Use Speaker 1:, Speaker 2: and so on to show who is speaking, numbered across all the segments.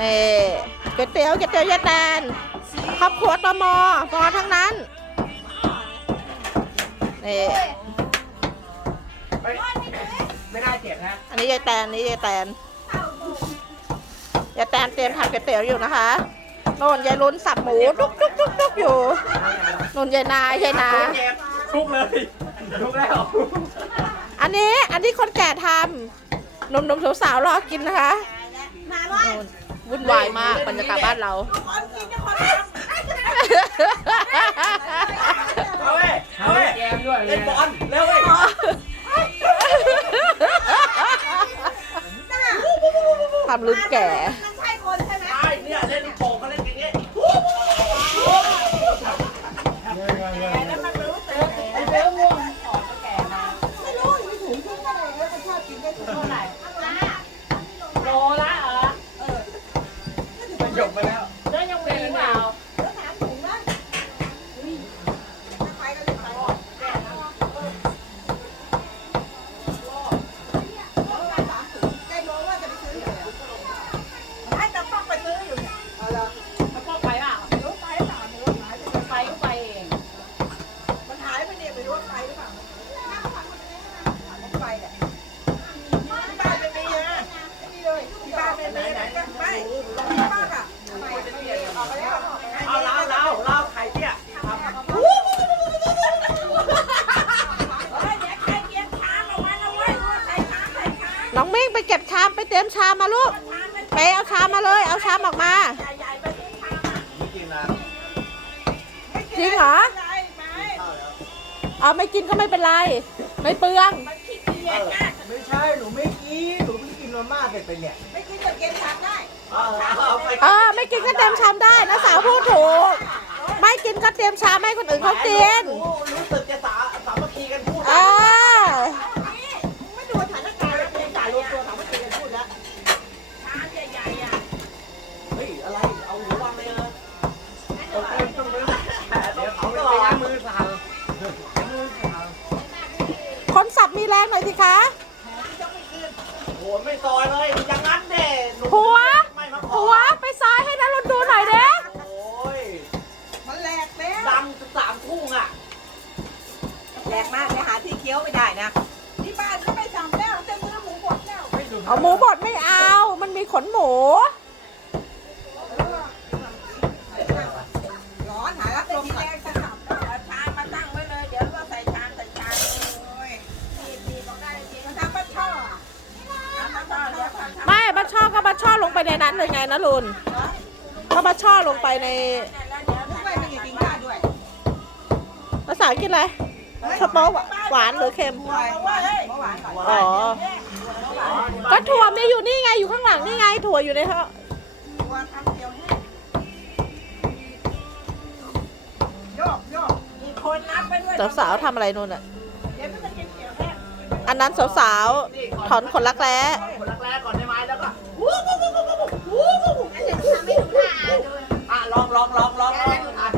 Speaker 1: นี่ก๋วยเตี๋ยวก๋วยเตี๋ยวยายแตนครอบครัวตมมอทั้งนั้นนี่
Speaker 2: ไม่ไม่ได้เสียงนะ
Speaker 1: อันนี้ยายแตนอันนี้ยายแตนยายแตนเตรียมทำก๋วยเตี๋ยวอยู่นะคะโน่นยายลุ้นสับหมูดุกดุกดุกดุกอยู่นู่นยายนายยายนา
Speaker 2: เจ็บทุกเลยทุกแล้ว
Speaker 1: อันนี้อันนี้คนแก่ทำหนุ่มๆสาวๆรอกินนะคะ
Speaker 3: มาว่า
Speaker 1: โน่นวุ่นวายมากบรรยากาศบ้านเรา
Speaker 3: คนกินจะคนท
Speaker 2: เอาเว้ยเอาเว้ยแกมด้วยเล่นบอลเร็วเว้ย
Speaker 1: ทำลืมแก่
Speaker 2: จบไปแล้ว
Speaker 3: เตรียมชาม
Speaker 1: มาลูก
Speaker 3: ช้างมัน
Speaker 1: ไปเอาชามมาเลย เอาชามออกมา
Speaker 3: ใหญ่ๆไปซื้อช้างอะ
Speaker 2: ไม่จริงนะ
Speaker 1: จริงเหรอ
Speaker 3: ไม่ไม่
Speaker 1: เอาไม่กินก็ไม่เป็นไร ไม่เปลือง
Speaker 3: มันขี้เกียจอะ
Speaker 2: ไม่ใช่หนูไม่กินหนูเพิ่งกินมาม่าเสร็จไปเนี่ย
Speaker 3: ไม่กินแต่เกียร์ช้างได้
Speaker 2: เอาเอาไป
Speaker 1: เออ ไม่กินก็เตรียมชามได้นะสาวพูดถูก ไม่กินก็เตรียมชามให้คนอื่นเขากิน
Speaker 2: หนูรู้สึก ซอยเลย อย่างนั้นเด้หนู
Speaker 1: หัว
Speaker 2: ไม่มาขอ
Speaker 1: หัวไปซอยให้นะรุนดูหน่อยเด้
Speaker 2: โอ้ย
Speaker 3: มันแหลกแล้ว
Speaker 2: ดังสามทุ่งอะ
Speaker 3: แหลกมากเลยหาที่เคี้ยวไม่ได้นะที่บ้านก็ไม่ทำแล้วเต็มมือหมูบดแล้ว
Speaker 1: เอาหมูบดไม่เอา มันมีขนหมู
Speaker 3: ไป
Speaker 1: ในนั้นเลยไงนะลุนก็บัชช่อลงไปใน
Speaker 3: แล้วเดี๋ยวนึกว่าเป็นอย่างกินข้าวด้วย
Speaker 1: ภาษากินอะไรสโป๊กหวานหรือเค็ม
Speaker 3: หวานว่าเฮ้ยหวานก่อน
Speaker 1: อ๋อก็ถั่วมีอยู่นี่ไงอยู่ข้างหลังนี่ไงถั่วอยู่ในท่อ
Speaker 3: ตัวทำเดียวให้โยกโยกมีคนนับไปด้วย
Speaker 1: สาวๆทำอะไรนู่นอะ
Speaker 3: เดี๋ยวมันจะกินเกี่ยวแห้ง
Speaker 1: อันนั้นสาวๆถอนขนรักแร้
Speaker 2: คนรักแร้ก่อนได้ไหมแล้วก็
Speaker 3: อันเดี๋ยวทำให้ดูท่าอะดู
Speaker 2: อะลองลองลองลองลองอะ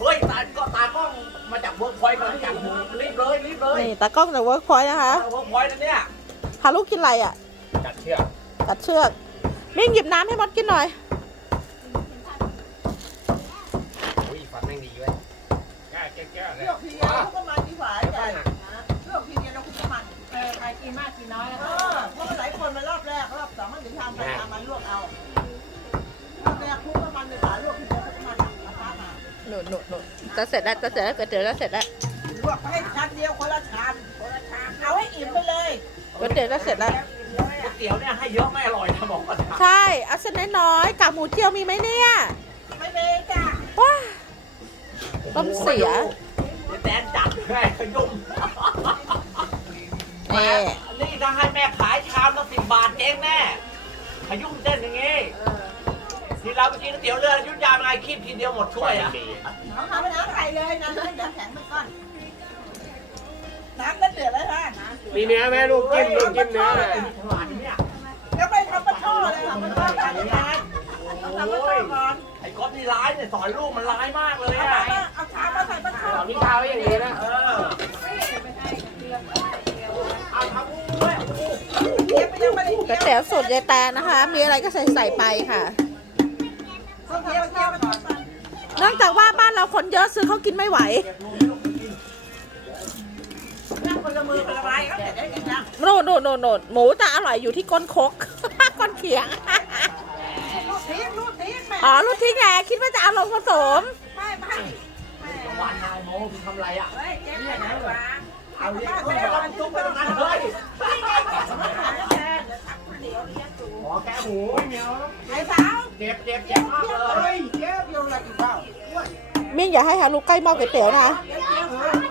Speaker 2: เฮ้ยตาก็ตากล้องมาจากเวิร์กพอยต์มาจากรีบเลยรีบเลย
Speaker 1: นี่ตากล้องจากเวิร์กพอยต์นะคะ
Speaker 2: เวิร์กพอยต์นั่นเนี่ย
Speaker 1: พาลูกกินอะไรอะ
Speaker 2: จัดเชือก
Speaker 1: ตัดเชือกมิ่งหยิบน้ำให้มดกินหน่อย นุนหนุนหนุนจะเสร็จแล้วจะเสร็จแล้วก๋วยเตี๋ยวจะเสร็จแล้ว
Speaker 3: ลวกให้ชามเดียวคนละชามคนละชามเอาให้อิ่มไปเลย
Speaker 1: ก๋วยเตี๋ยวจะเสร็จแล้ว
Speaker 2: ก๋วยเตี๋ยวเนี่ยให้เยอะไม่อร่อยนะบอกก่อนนะ
Speaker 1: ใช่เอาเส้นน้อยๆกับหมูเจียวมีไหมเนี่ย
Speaker 3: ไม่เป็นจ้ะ
Speaker 1: ว้าต้มเสีย
Speaker 2: เดี๋ยวแดนจัดให้ขยุ่ม
Speaker 1: แน่
Speaker 2: นี่ถ้าให้แม่ขายชามละสิบบาทเองแน่ขยุ่มเส้นอย่างงี้ ที่เราไปกินก๋วยเตี๋ยวเรืออยุทธยาเป็นไงคีบทีเดียวหมดถ้วยอะ
Speaker 3: เอาทำไปน้ำไข่เลยน้ำเดือดแข็งไปก่อน น้ำก็เดือดแล้วนะ
Speaker 4: มีเนื้อไหมลูกจิ้มลูกจิ้มเนื้อเลย
Speaker 2: ฉลาดเนี่ย
Speaker 3: เดี๋ยวไปทำปลาช่อเลยทำปลาช่อทำงานต้องทำปลาช่อก่อน
Speaker 2: ไอ้ก๊อฟนี่ร้ายเนี่ยสอนลูกมันร้ายมากเลย
Speaker 3: เอา
Speaker 2: อะ
Speaker 3: มาเอาชามมาใส่ปลาช่อ
Speaker 4: สอนวิชาไว้อย่างนี้นะ
Speaker 2: เออเอาทำกูด้วย
Speaker 3: เดี๋ยวไปยังไม่ได้
Speaker 1: ก๋วยเตี๋ยวสูตรยายแตนนะคะ มีอะไรก็ใส่ใส่ไปค่ะ
Speaker 3: เที่ยวเที่ยวก่อน
Speaker 1: เนื่องจากว่าบ้านเราคนเยอะซื้อเขากินไม่ไหว
Speaker 3: นั่งคนละมือคนละไม้ก็เสร็จได้ยังยัง
Speaker 1: โน่นโน่นโน่นโน่นหมูจะอร่อยอยู่ที่ก้นคกก้นเขียง
Speaker 3: รูดทิ้งรูดทิ้งแม่
Speaker 1: อ๋อรู้ที่ไงคิดว่าจะเอาลงผสม
Speaker 3: ไม่ไม่
Speaker 2: วันนายโมคุณทำไรอะ
Speaker 3: เฮ้ยเจ๊ไม่ไหนวะ
Speaker 2: เอาเรียกเขาไปวันตุ๊กไปตรงนั้นเฮ้ยหมอแก้หูไม่เหนียว
Speaker 3: ไอ้สาว
Speaker 2: เจ็บเจ็บเจ็บมากเลย
Speaker 3: เจ๊โยนอะไรกินข้าว
Speaker 1: มิ่งอย่าให้ฮารุใกล้หม้อก๋วยเตี๋ยวนะ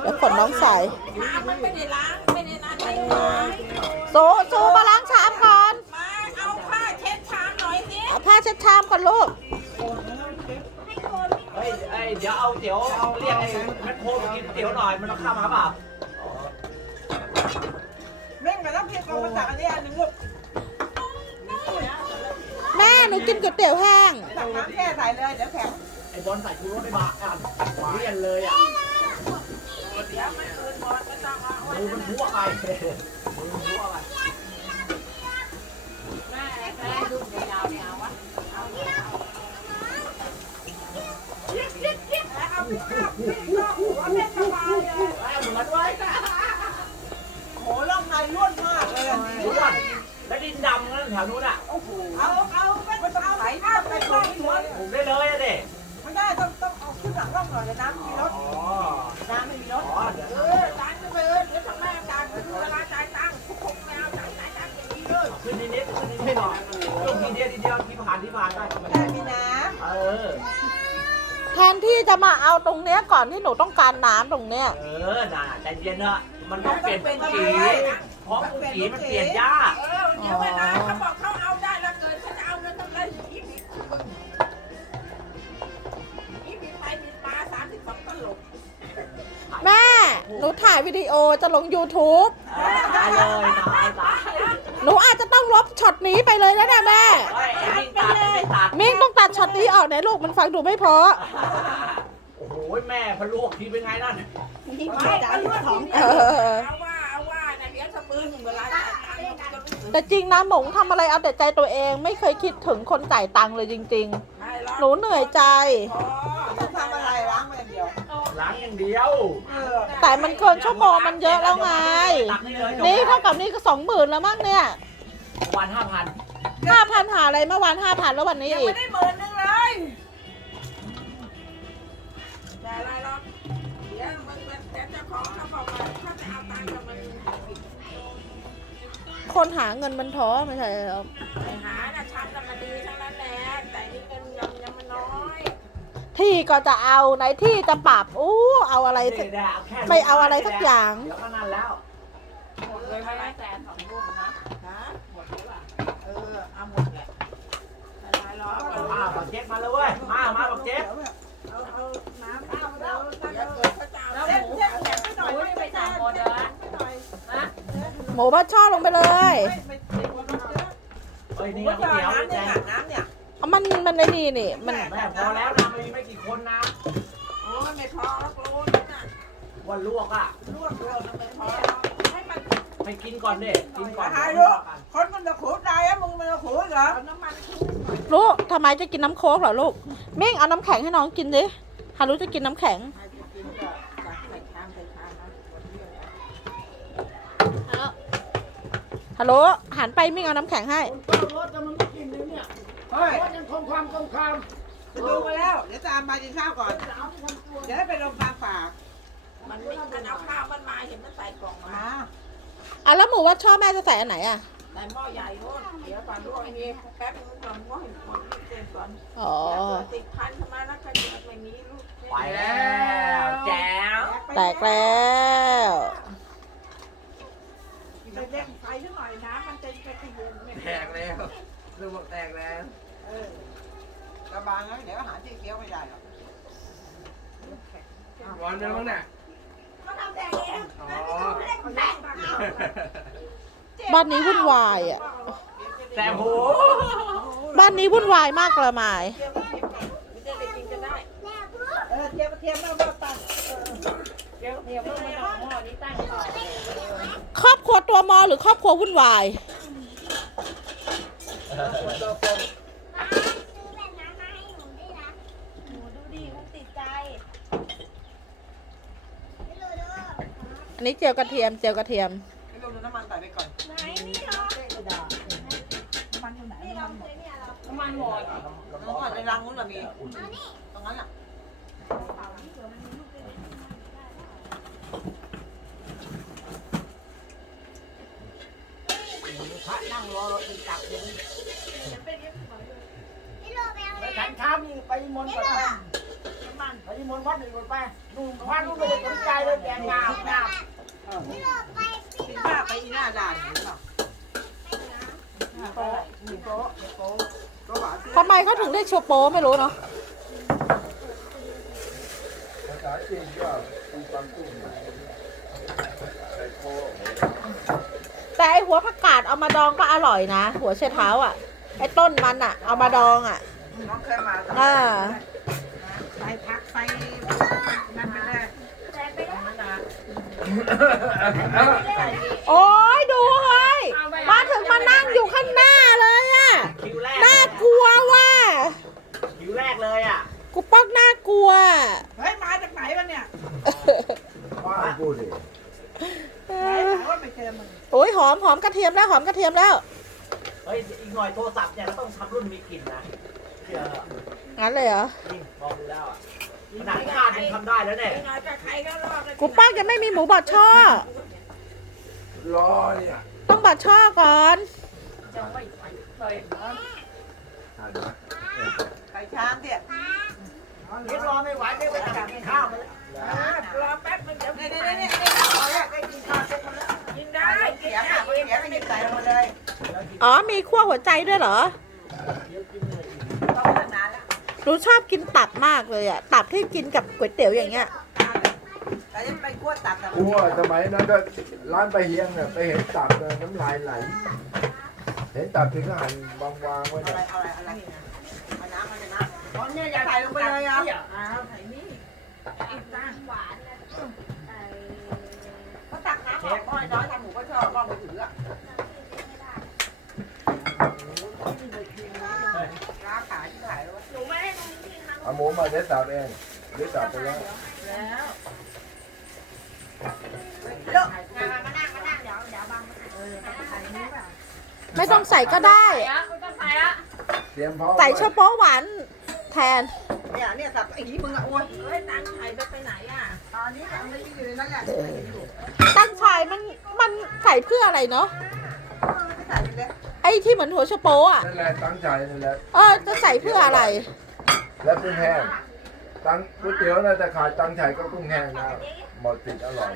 Speaker 1: เดี๋ยวขนน้องใส่
Speaker 3: มันไม่ได้ล้างไม่ได้ล้างไม่ได้ล้าง
Speaker 1: โซโซมาล้างชามก่อน
Speaker 3: มาเอาผ้าเช็ดชามหน่อยสิ
Speaker 1: เอาผ้าเช็ดชามก่อนลูก
Speaker 2: เฮ้ยเอ้ยเดี๋ยวเอาเตี๋ยวเอาเรียกไอ้แมคโครมากินเตี๋ยวหน่อยมันต้องข้ามมาเปล่า
Speaker 3: เม่งกับน้ำพริกเอามาตักอันนี้อันนึงลูก
Speaker 1: แม่หนูกินก๋วยเตี๋ยวแห้ง
Speaker 3: ตักน้ำแค่ใส่เลยเดี๋ยวแข็ง
Speaker 2: ไอ้บอลใส่ชูรสไม่บาอะเรียนเลยอะ
Speaker 3: เดี๋ยวมันคืนบอลไม่ต้องเอา
Speaker 2: มือมันทั่วไปมือมันทั่วไป
Speaker 5: แม่แม่ดูยาวๆเนี่ยเอาวะ
Speaker 3: เอาไปข้าวพี่ข้าวหัวเม็ดสบายเลย
Speaker 2: ไอ้เหมือนไว้
Speaker 3: โหล่องในล้วนมากเลย
Speaker 2: รู้ป่ะ แล้วดินดำนั่นแถวนู้นอะ
Speaker 3: โอ้โหเอาเอาไม่ต้องเอาไหลน้ำไปก่อนหัว
Speaker 2: ปลูกได้เลยอะเด็
Speaker 3: ไม่ได้ต้องต้องเอาขึ้นหลังร่องหน่อยเลยน้ำมีรถ
Speaker 2: อ๋อ
Speaker 3: น้ำไม่มีรถ
Speaker 2: อ๋อเดี๋ยว
Speaker 3: เออจ่ายไปเลยเดี๋ยวทำไมจ่ายไปดูเวลาจ่ายตังค์ทุกคนไม่เอาจ่ายจ่ายจ่ายอย่างนี้เลย
Speaker 2: ขึ้นนิดนิดขึ้นนิดนิดหน่อยลงทีเดียวทีเดียวที่ผ่านที่ผ่านได้
Speaker 3: ได้มีน้
Speaker 2: เออ
Speaker 1: แทนที่จะมาเอาตรงเนี้ยก่อนที่หนูต้องการน้ำตรงเนี้ย
Speaker 2: เออน่ะใจเย็นเนอะมันต้องเปลี่ยนเป็นสีเพราะสีมันเปลี่ยนยากำ
Speaker 3: เออ เดี๋ยวเวลาเขาบอกเขาเอาได้แล้วเกินเขาจะเอาเงินทำไรอีบีอีบีไปบีมาสามสิบสองตลบ
Speaker 1: แม่ หนูถ่ายวิดีโอจะลง YouTube
Speaker 2: ตายเลยตายตาย
Speaker 1: หนูอาจจะต้องลบช็อตนี้ไปเลยนะเนี่ยแม่
Speaker 2: เฮ้ยไอ้มิ่งตัดไอ้ไม่ตัด
Speaker 1: มิ่งต้องตัดช็อตนี้ออกไหนลูกมันฟังดูไม่เพราะ
Speaker 2: โอ้โหแม่พะลวกทีเป็นไงนั่น
Speaker 3: ไม่เอาเรื่องของ
Speaker 1: เออ
Speaker 3: เอาว่าเอาว่านะเดี๋ยวสะมือเวลา
Speaker 1: แต่จริงนะหมงทำอะไรเอาแต่ใจตัวเองไม่เคยคิดถึงคนจ่ายตังค์เลยจริง
Speaker 3: ไม่หรอก
Speaker 1: ๆหนูเหนื่อยใจ
Speaker 3: อ๋อต้องทำอะไรล้างไปอย่างเดียว
Speaker 2: ล้างอย่างเดียว
Speaker 3: เออ
Speaker 1: แต่มันเกินชั่วโมงมันเยอะแล้วไง
Speaker 2: ตักนี่เลยจบ
Speaker 1: นี่เท่ากับนี่ก็สองหมื่นแล้วมั้งเนี่ย
Speaker 2: วันห้าพัน
Speaker 1: ห้าพันหาอะไรเมื่อวานห้าพันแล้ววันนี้
Speaker 3: ยัง
Speaker 1: อี
Speaker 3: ไม่
Speaker 1: ก
Speaker 3: ได้หมื่นหนึงเลยแต่อะไรหรอกเดี๋ยวมันเป็นแต่เจ้าของเขาบอกว่าถ้าจะเอาตังค์กับมัน
Speaker 1: คนหาเงินมันท้อไม่ใช่เหรอ
Speaker 3: ไปหาน่ะชัดน่ะมันดีทั้งนั้นแหละแต่นี่เงินยังยังมันน้อย
Speaker 1: ที่ก็จะเอาไหนที่จะปรับอู้เอาอะไรสัก
Speaker 2: นี่แหละแค่
Speaker 1: ไม่เอาอะไรสักอย่าง
Speaker 2: เดี๋ยวก็นั่นแล้ว
Speaker 5: หมดเลยไหมแต่สองรุ่นนะ
Speaker 3: ฮะหมดหรือเปล่าเออเอาหมดแหละไม่เป็นไรหรอกเอา
Speaker 2: มาบักเจ็ตมาเลยเว้ยมามาบักเจ็ต
Speaker 3: หมู
Speaker 1: บ้าช่อลงไปเลย
Speaker 3: ไม่ไม่ไม่หมดเยอะ
Speaker 2: เฮ้ย
Speaker 3: หมู
Speaker 2: นี่
Speaker 3: ก็
Speaker 2: ก๋วย
Speaker 3: จะ
Speaker 2: เตี๋ยว
Speaker 3: เอา
Speaker 2: นี่
Speaker 3: น้ำ
Speaker 2: แจ
Speaker 3: เนี่ย
Speaker 2: ง
Speaker 3: น้ำเนี่ย
Speaker 1: เอามันมันไอ้นี่นี่มัน
Speaker 2: แม่พอแล้วนะมีไม่กี่คนนะ
Speaker 3: โอ้ยไม่พอแล้วโอ้ยน่ะ
Speaker 2: วันลวกอะ
Speaker 3: ลวกลวกน้ำไม่พอให้มัน
Speaker 2: ให้กินก่อนดิกินก่อน
Speaker 3: หายลูกคนมันจะขูดได้อะมึงมันจะขูดเหรอเอาน้ำมันขึ้นหน่อย
Speaker 1: ลูกทำไมจะกินน้ำโค้กเหรอลูกมิ่งเอาน้ำแข็งให้น้องกินดิฮารุจะกินน้ำแข็ง
Speaker 3: ให้กินก็ตักใส่ชามใส่ชามนะคนเดียวนะ
Speaker 1: ฮัลโหลหันไปมิ่งเอาน้ำแข็งให้
Speaker 3: เลยเนี่ยเฮ้ยไปดูมาแล้ว เดี๋ยวจะเอามากินข้าวก่อนเดี๋ยวให้ไปโรงพยาบาลฝากมันไม่มันเอาข้าวมันมาเห็นมันใส่กล่องมา
Speaker 1: อะแล้วหมูว่าช่อแม่จะใส่อันไหนอะ
Speaker 3: ใส่หม้อใหญ่นู่นเดี๋ยวก่อนลวกอย่างนี้แป๊บนึงก่อนก็เห็นหมดเต็มก่อน
Speaker 1: อ๋อ
Speaker 3: เดี๋ยวเกิดติดพันทำไมแล้วก็เกิดไม่มีลูก
Speaker 2: ไปแล้ว แจ๋ว
Speaker 1: แตกแล้ว
Speaker 3: จะเด้งไฟนิดหน่อยนะมันจะไปขยุมเนี่ย
Speaker 4: แตกแล้วลูกบอกแตกแล้ว
Speaker 3: เออกระบางแล้วเดี๋ยวหาที่เคี้ยวไม่ได้หรอก
Speaker 4: ร้อนแล้วมั้งน่ะ
Speaker 3: เขาทำแต่เอง
Speaker 4: อ๋อ
Speaker 1: บ้านนี้วุ่นวายอะ
Speaker 2: แต่โห
Speaker 1: บ้านนี้วุ่นวายมากละมาย
Speaker 3: เทียมกับเทียมไม่ได้กินกันได้เออเทียมกับเทียมแล้วก็ตัดเออ
Speaker 5: เดี๋ยวเดี๋ยวไม่ต้องหม้อนี้ตั้งต่อ
Speaker 1: ครอบครัวตัวมอหรือครอบครัววุ่นวาย
Speaker 3: ค หนูดูดิมันติดใจ
Speaker 1: อันนี้เจียวกระเทียมเจียวกระเทียม
Speaker 6: ให้ลงน้ำมันใส่ไปก่อน
Speaker 3: ไหนนี่เหรอ
Speaker 6: น้ำมันตรงไหน
Speaker 3: นี่เราเลยเนี่ยเรา
Speaker 5: น้ำมันหมด
Speaker 6: น้ำมันในรังนู้นน่ะมีตรงนั้นอะ
Speaker 2: พระนั่งรอรถเป็นจับเลย
Speaker 7: ไปฉันเช้านี่ไปมนต์ก่อนนะไปมนต์วัดหนึ่งก่อนไปนู่นพระนู่นไม่ได้สนใจเลยแกงามงาม
Speaker 6: พี่ป้าไปอีหน้าด่านหรือเปล่าโต๊ะมีโต๊ะโต๊ะโต๊ะหวาน
Speaker 1: ทำไมเขาถึงได้โชโปไม่รู้เนาะ
Speaker 8: ภาษาจีนก็ปูปังกุ้งใส่โค
Speaker 1: แต่ไอหัวผักกาดเอามาดองก็อร่อยนะ หัวเชเท้าอะ ไอต้นมันอะ เอามาดองอะ
Speaker 6: น้องเคยมา
Speaker 1: อ่า
Speaker 6: ใส่ผักใส่นั่นไปเลย
Speaker 1: โอ้ยดูเฮ้ย มาถึงมานั่งอยู่ข้างหน้าเลยอะ
Speaker 2: คิวแรก
Speaker 1: น่ากลัวว่ะ
Speaker 2: คิวแรกเลยอะ
Speaker 1: กูป๊อกน่ากลัว
Speaker 6: เฮ้ยมาจากไหนวะเนี่ย
Speaker 8: ป้าพูดดิ
Speaker 6: ไหนถามว่าไปเจอมึง
Speaker 1: โอ้ยหอมหอมกระ เทียมแล้วหอมกระเทียมแล้ว
Speaker 2: เฮ้ยอีกหน่อยโทรศัพท์เนี่ยเราต้องทำรุ่นมีกลิ่นนะเชื่อ
Speaker 1: งั้นเลยเหรอ
Speaker 2: จริงมองดูแล้วอะขนาดคาดยังทำได้แล้วเนี่ย
Speaker 3: หน่อยกับใครก็รอดเลย
Speaker 1: กูป๊อกยังไม่มีหมูบอดช่อ
Speaker 8: รอเนี่ย
Speaker 1: ต้องบอดช่อก่อน
Speaker 5: จะไม่ใส่เลย
Speaker 8: หันมา
Speaker 6: ไก่ช้างเนี่ย
Speaker 7: เห็นรอไม่ไหวไม่ไปจับกินข้าวมาแล้ว
Speaker 3: รอแป๊บนึงเดี๋ยว
Speaker 6: นี่นี่นี่นี่พอแล้วได้กินข้าวเสร็จหมดแล้ว
Speaker 3: กินได้
Speaker 6: เสียค่ะเสียไปหยิบใส่ลงมาเลย
Speaker 1: อ๋อมีขั้วหัวใจด้วยเหรอ
Speaker 6: ต้องเลิกนานแล้ว
Speaker 1: หนูชอบกินตับมากเลยอะตับที่กินกับก๋วยเตี๋ยวอย่างเงี้ย
Speaker 6: แต่ยังไปคั่วตับกับ
Speaker 8: กูอะสมัยนั้นก็ร้านไปเฮียงเนี่ยไปเห็นตับเลยน้ำลายไหล เห็นตับถึงก็หั่นวางๆไว้
Speaker 6: อะ
Speaker 8: เนี่
Speaker 6: ไร
Speaker 8: ย
Speaker 6: อะไรอะไรเอาน้ำมันน้ำ
Speaker 7: ตอนนี้อยาก
Speaker 6: ใส่ลงไปเลยอะ
Speaker 3: อ้าวใส่นี่
Speaker 6: ค้กน้ำออกน้อยน้อยทำหมูก็ชอบก็ไปถืออะร้านขายที่ขายแล้ว
Speaker 3: หนูไม่ให้ตรงนี้กินนะ
Speaker 8: เอาหมูมาเด็ดตับเองเด็ดตับไปแล้ว
Speaker 3: แล้ว
Speaker 6: เยอะ
Speaker 3: มามานั่งมานั่งเดี๋ยวเดี๋ยวบังเออใส่นี่ป่ะ
Speaker 1: ไม่ต้องใส่ก็ได้
Speaker 5: ใส่อะไม่ต้องใส่อะ
Speaker 8: เตรียมพร้อม
Speaker 1: ใส่โชโป๊หวานแทน
Speaker 6: เนี่ยเนี่ยสับไอ้นี้มึงอะโอ้ย
Speaker 3: เอ้ยตังค์ไข่ไปไปไหนอะ
Speaker 6: ตอนนี้ทำไม่อยู่ในนั้นแหละ
Speaker 1: ตั้งชายมันมันใส่เพื่ออะไรเนาะ
Speaker 6: ไม่ใส่เลย
Speaker 1: ไอ้ที่เหมือนหัวโชโป๊อะ
Speaker 8: นั่นแหละตั้งใจนั่นแหละ
Speaker 1: เออจะใส่เพื่ออะไร
Speaker 8: แล้วกุ้งแห้งตั้งก๋วยเตี๋ยวนะแต่ขาดตั้งใจก็กุ้งแห้งนะหมดติดอร่อย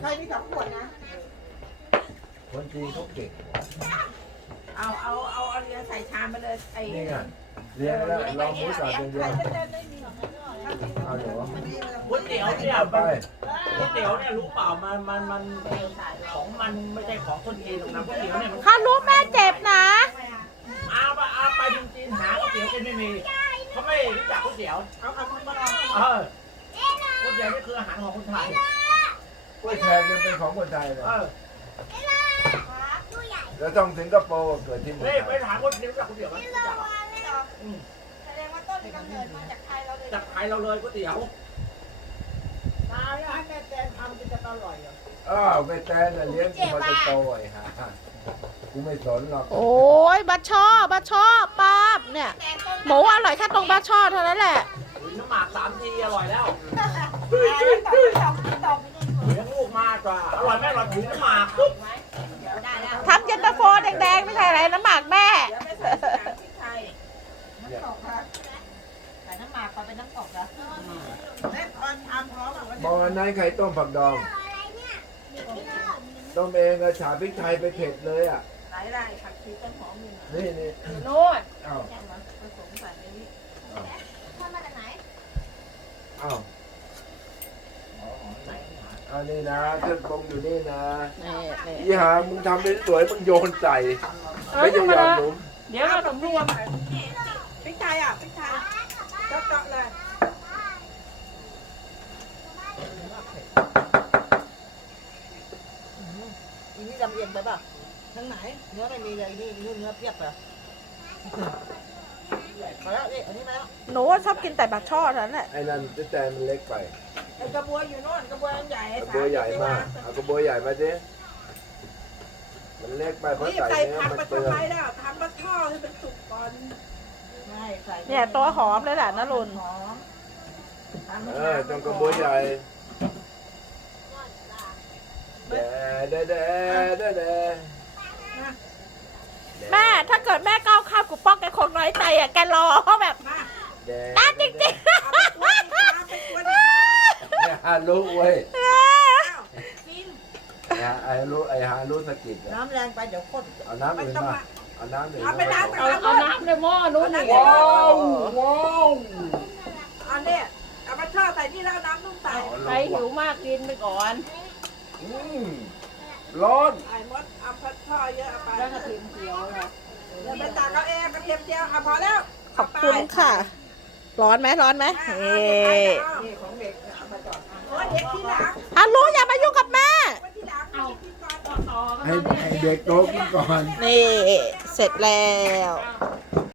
Speaker 6: ใช่มีสองขวดนะ
Speaker 8: คนจีนเขาเก่ง
Speaker 3: เอาเอาเอาเอาเรือใส่ชามไปเลยไอ้
Speaker 8: นี่ไงเรียนแล้วลองหมูสับอย่างเดียวเอาเดี๋ยว
Speaker 2: ก๋วยเตี๋ยวเนี่ย
Speaker 8: ไป
Speaker 2: ก๋วยเตี๋ยวเนี่ยรู้เปล่ามันมันมันของมันไม่ใช่ของคนจีนหรอกนะก๋วยเตี๋ยวเนี่ยมัน
Speaker 1: ถ้ารู้แม่เจ็บนะ
Speaker 2: เอาไปเอาไปจริงๆหาก๋วยเตี๋ยวกินไม่มีเขาไม่รู้จักก๋วยเตี๋ยว
Speaker 6: เอาเอาคุณมาลอง
Speaker 2: เออก๋วยเตี๋ยวนี่คืออาหารของคนไทย
Speaker 8: กล้วยแขกยังเป็นของคนไทยเลย
Speaker 2: เออ
Speaker 8: แล้วต้องสิงคโปร์เกิดที่เมือง
Speaker 2: นี่
Speaker 8: ไท
Speaker 2: ไป
Speaker 8: ย
Speaker 2: ถามคนจีนรู้จักก๋วยเตี๋ยวไหมรู้จักหรอ
Speaker 3: แสดงว่าต้นกำเนิดมาจากไทยเราเลย
Speaker 2: จากไทยเราเลยก๋วยเตี๋ยว
Speaker 7: ตายแล้วให้แม่แตนทำจะจะอร่อยเหรอ
Speaker 8: อ้าวไปแตนน่ะเลี้ยงกูมาจะโตไอ้ห่ากูไม่สนหรอก
Speaker 1: โอ้ยบัชช่อบัชช่อป๊าบเนี่ยหมูอร่อยแค่ตรงบัชช่อเท่านั้นแหละ
Speaker 2: อุ๊ยน้ำหมากสามทีอร่อยแล้ว
Speaker 3: ตอกตอก
Speaker 2: เลี้ยงลูกมากกว่าอร่อยแม่อร่อยถึงน้ำหมากปุ๊บ
Speaker 3: เดี๋ยวได้แล้ว
Speaker 1: ทำเย็นตาโฟแดงๆ ไม่ใช่อะไรน้ำหมากแม่
Speaker 3: เดี๋ยวไม่ใส่สารพิษไทยน้ำตกค่ะใส่น้ำหมากก่อนเป็นน้ำตกแล้ว
Speaker 6: เล่นพรทำพร้อมอะ
Speaker 8: มองอันไหนใครต้มผักดอง ต้มเองอะฉาพริกไทยไปเผ็ดเลยอะ
Speaker 3: หลายรายผักชีต้นหอมมี
Speaker 8: นี่นี่
Speaker 5: โน่น
Speaker 8: อ้าว
Speaker 3: แค่มาผสมใส่ในนี้
Speaker 8: อ้าว
Speaker 3: มาจากไหน
Speaker 8: อ้าวอันนี้นะเครื่องปรุงอยู่นี่นะ
Speaker 1: นี่นี่
Speaker 8: อีหามึงทำเป็นสวยมึงโยนใส่
Speaker 5: เออ
Speaker 8: ไม่ใช่
Speaker 5: ทำไม
Speaker 8: หยอด
Speaker 5: ล่ะ
Speaker 8: หลุม
Speaker 5: เดี๋ยวเราสำรวม
Speaker 6: พริกไทยอะพริกไทยเจาะๆเลย
Speaker 8: อ
Speaker 6: อีนี่ลำเอียงไปป่ะทั้งไหนเนื้อไม่มีเลยนี่นี่เนื้อเพียบเหรอ มาแล้วนี่อันนี้มาแล้ว
Speaker 1: หนูว่าชอบกินแต่ปลาช่อเท่านั้นแหละ
Speaker 8: ไอ้นั่นจะแต่มันเล็กไป
Speaker 6: ไอ้กระบวยอยู่โน่นกระบวยอันใหญ่
Speaker 8: กระบวยใหญ่มากเอากระบวยใหญ่มาดิมันเล็กไปเพราะ
Speaker 6: นี่
Speaker 8: ใส่
Speaker 6: ใส่
Speaker 8: เนื้อ
Speaker 6: ผัก
Speaker 8: มัน
Speaker 6: ไป
Speaker 8: เปลือง
Speaker 6: ทำไมแล้วทำปลาช่อให้เป็นสุกก่อนใช่ใส่
Speaker 1: เนี่ยตัวหอมเลยแหละนะลุน
Speaker 6: หอมทำให้
Speaker 8: เออต้องกระบวยใหญ่แดแดแดแดแด
Speaker 1: แม่ถ้าเกิดแม่ ก้าวข้ามกูป้องแกคงน้อยใจอะแกรอแบบ
Speaker 6: มา
Speaker 8: แด
Speaker 1: น่าจริง
Speaker 6: เอาไปกวนในชามไปกวนในชาม
Speaker 8: เนี่ยฮารุเว้ย
Speaker 1: ๆ
Speaker 6: อ้าวกิน
Speaker 8: ไอ้ฮาไอ้ฮารุไอ้ฮารุสะกิดอะ
Speaker 6: น้ำแรงไปเดี๋ยวข้น
Speaker 8: เอาน้ำอื่นมาเอาน้ำอื่น
Speaker 6: เอาไปล้าง
Speaker 5: เอาเอาน้ำในหม้อนู้นอีก
Speaker 8: ว้าวว้าว
Speaker 6: อันเนี้ยเอาปลาช่อใส่นี่แล้วน้ำนุ่มใส่
Speaker 5: ใครหิวมากกินไปก่อน
Speaker 8: อืมร้อน
Speaker 6: ไอ้มดเอาปลาช่อเยอะเอาไป
Speaker 5: แล้วกระเทียมเจียวนะ
Speaker 6: เดี๋ยวไปตักเอาเองกระเทียมเจียวเอาพอแล้ว
Speaker 1: ขอบคุณค่ะ ร้อนไหมร้อนไหม
Speaker 6: เอา
Speaker 1: เอ๊
Speaker 6: ไปะเอานี่ของเด็กเนี่ยเอามาจอดโอ้ยเด็กที่หลัง
Speaker 1: ฮัลโหลอย่ามายุ่งกับแม่
Speaker 6: ไว้ที่หลังเอากินก่อน
Speaker 5: ต่อต่อกัน
Speaker 8: ให้
Speaker 5: มาเนี่ย
Speaker 8: ให้เด็กโตกินก่อน
Speaker 1: นี่ เสร็จแล้ว
Speaker 5: อ้าว